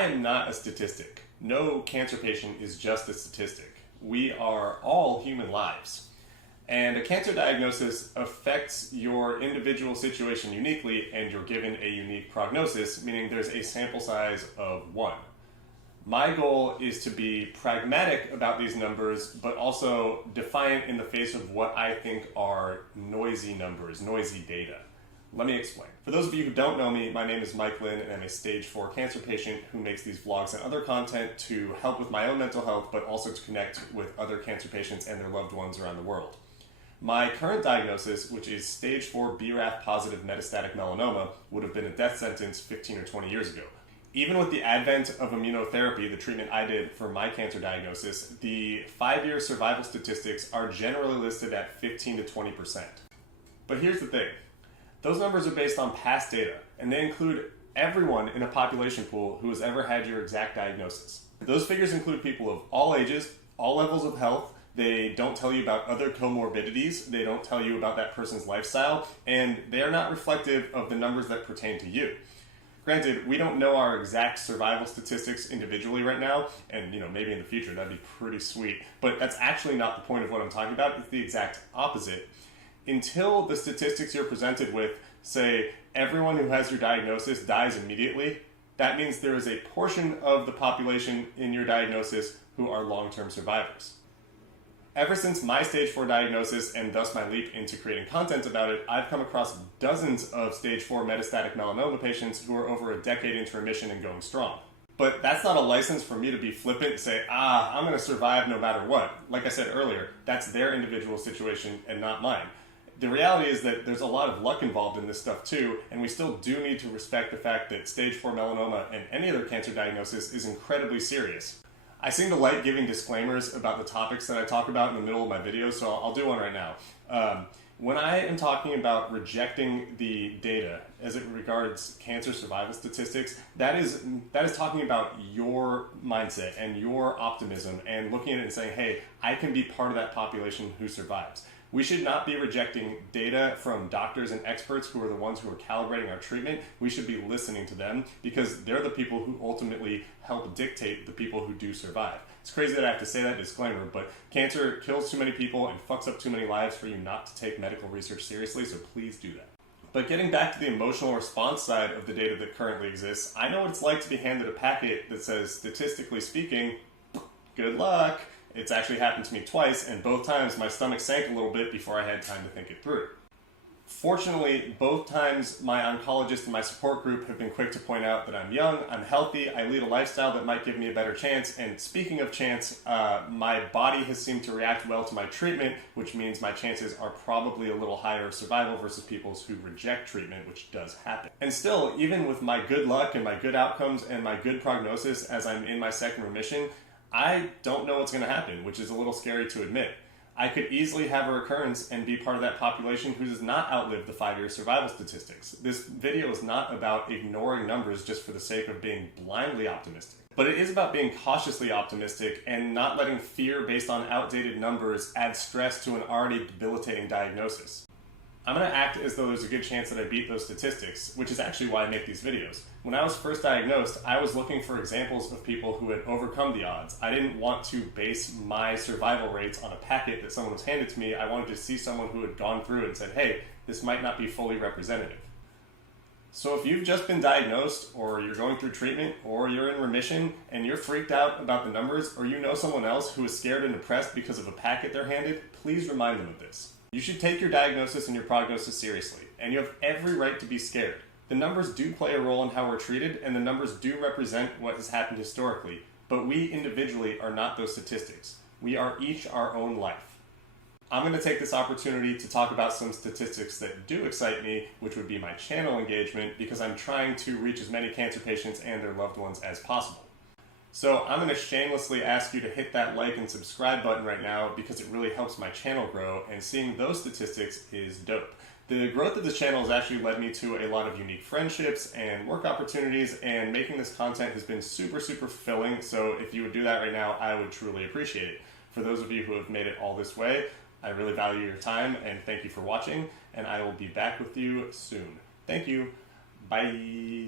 I am not a statistic. No cancer patient is just a statistic. We are all human lives. And a cancer diagnosis affects your individual situation uniquely, and you're given a unique prognosis, meaning there's a sample size of 1. My goal is to be pragmatic about these numbers, but also defiant in the face of what I think are noisy numbers, noisy data. Let me explain. For those of you who don't know me, my name is Mike Lynn, and I'm a stage 4 cancer patient who makes these vlogs and other content to help with my own mental health, but also to connect with other cancer patients and their loved ones around the world. My current diagnosis, which is stage 4 BRAF positive metastatic melanoma, would have been a death sentence 15 or 20 years ago. Even with the advent of immunotherapy, the treatment I did for my cancer diagnosis, the 5-year survival statistics are generally listed at 15 to 20%. But here's the thing. Those numbers are based on past data, and they include everyone in a population pool who has ever had your exact diagnosis. Those figures include people of all ages, all levels of health. They don't tell you about other comorbidities. They don't tell you about that person's lifestyle, and they are not reflective of the numbers that pertain to you. Granted, we don't know our exact survival statistics individually right now, and maybe in the future that'd be pretty sweet, but that's actually not the point of what I'm talking about. It's the exact opposite. Until the statistics you're presented with say everyone who has your diagnosis dies immediately, that means there is a portion of the population in your diagnosis who are long-term survivors. Ever since my stage 4 diagnosis and thus my leap into creating content about it, I've come across dozens of stage 4 metastatic melanoma patients who are over a decade into remission and going strong. But that's not a license for me to be flippant and say, I'm going to survive no matter what. Like I said earlier, that's their individual situation and not mine. The reality is that there's a lot of luck involved in this stuff too, and we still do need to respect the fact that stage 4 melanoma and any other cancer diagnosis is incredibly serious. I seem to like giving disclaimers about the topics that I talk about in the middle of my videos, so I'll do one right now. When I am talking about rejecting the data as it regards cancer survival statistics, that is talking about your mindset and your optimism and looking at it and saying, hey, I can be part of that population who survives. We should not be rejecting data from doctors and experts who are the ones who are calibrating our treatment. We should be listening to them because they're the people who ultimately help dictate the people who do survive. It's crazy that I have to say that disclaimer, but cancer kills too many people and fucks up too many lives for you not to take medical research seriously, so please do that. But getting back to the emotional response side of the data that currently exists, I know what it's like to be handed a packet that says, statistically speaking, good luck. It's actually happened to me twice, and both times my stomach sank a little bit before I had time to think it through. Fortunately, both times my oncologist and my support group have been quick to point out that I'm young, I'm healthy, I lead a lifestyle that might give me a better chance, and speaking of chance, my body has seemed to react well to my treatment, which means my chances are probably a little higher of survival versus people who reject treatment, which does happen. And still, even with my good luck and my good outcomes and my good prognosis as I'm in my second remission, I don't know what's going to happen, which is a little scary to admit. I could easily have a recurrence and be part of that population who does not outlive the 5-year survival statistics. This video is not about ignoring numbers just for the sake of being blindly optimistic. But it is about being cautiously optimistic and not letting fear based on outdated numbers add stress to an already debilitating diagnosis. I'm going to act as though there's a good chance that I beat those statistics, which is actually why I make these videos. When I was first diagnosed, I was looking for examples of people who had overcome the odds. I didn't want to base my survival rates on a packet that someone was handed to me. I wanted to see someone who had gone through it and said, hey, this might not be fully representative. So if you've just been diagnosed, or you're going through treatment, or you're in remission, and you're freaked out about the numbers, or you know someone else who is scared and depressed because of a packet they're handed, please remind them of this. You should take your diagnosis and your prognosis seriously, and you have every right to be scared. The numbers do play a role in how we're treated, and the numbers do represent what has happened historically, but we individually are not those statistics. We are each our own life. I'm going to take this opportunity to talk about some statistics that do excite me, which would be my channel engagement, because I'm trying to reach as many cancer patients and their loved ones as possible. So I'm going to shamelessly ask you to hit that like and subscribe button right now because it really helps my channel grow, and seeing those statistics is dope. The growth of this channel has actually led me to a lot of unique friendships and work opportunities, and making this content has been super fulfilling, so if you would do that right now, I would truly appreciate it. For those of you who have made it all this way, I really value your time, and thank you for watching, and I will be back with you soon. Thank you. Bye.